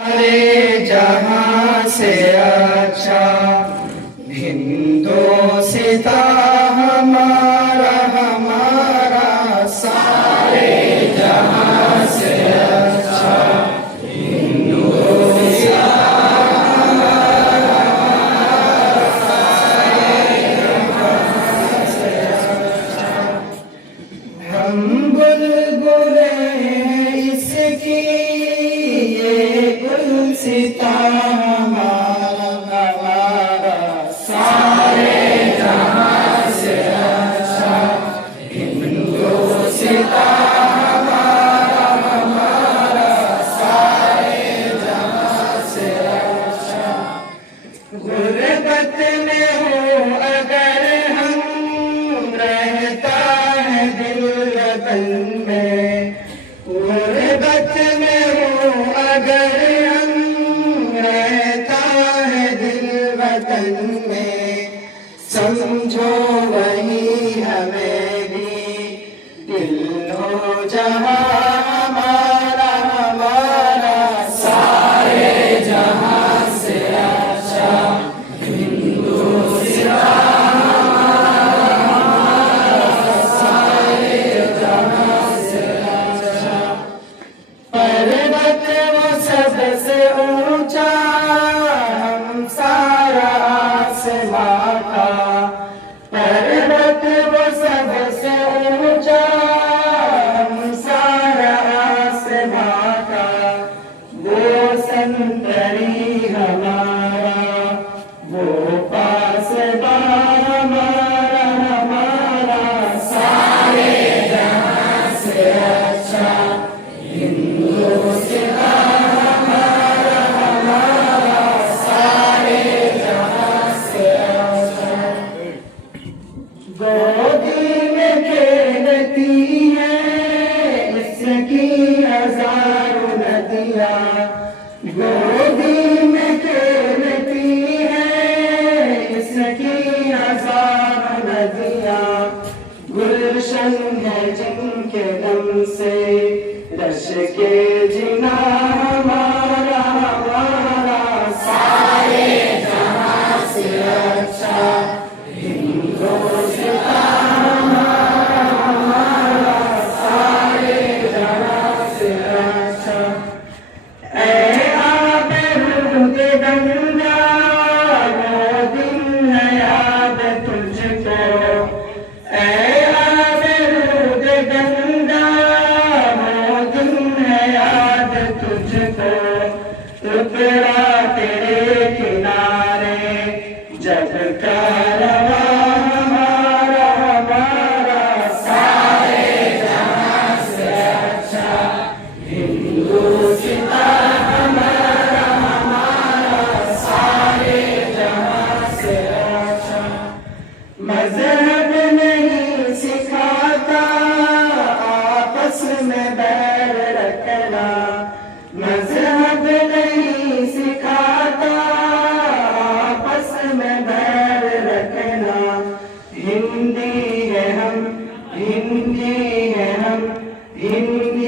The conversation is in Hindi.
अरे जहां से अच्छा हिंदोस्तां हमारा हमारा सारे जहां से अच्छा हिंदोस्तां हमारा सारे जहां से अच्छा। हम बुलबुले इसकी गुलसिता हमारा हमारा सारे जहां से अच्छा हिंदोस्तां हमारा हमारा सारे जहां से अच्छा। गुर्बत में हो अगर हम रहता है दिल वतन में, गुर्बत में हो अगर में समझो वही हमें भी दिल हो जहां हमारा हमारा सारे जहां से अच्छा हिंदोस्तां हमारा हमारा सारे जहां से अच्छा। पर्वत वो सबसे ऊंचा पर्वत वो सबसे ऊंचा हम सारा आसमां का, वो संतरी हमारा वो पासबान हमारा हमारा सारे जहां से अच्छा हिंदोस्तां हमारा हमारा सारे जहां से अच्छा। गोदी में खेलती है इसकी हजारों नदियाँ, गोदी में खेलती है इसकी हजारों नदियाँ। गुलशन है जिनके दम से रश के जिना हमारा हमारा सारे जहां से अच्छा हिंदोस्तां हमारा हमारा सारे जहां से अच्छा। ऐ आबरूद गंगा वो दिन है याद तुझको, ऐ आबरूद गंगा वो दिन है याद तुझको। उतरा तेरे किनारे जब कारवां हमारा हमारा सारे जहां से अच्छा हिंदोस्तां हमारा हमारा सारे जहां से अच्छा। मजहब नहीं सिखाता आपस में बैर रखना, मजहब नहीं सिखाता आपस में बैर रखना। हिंदी है हम हिंदी है हम हिंदी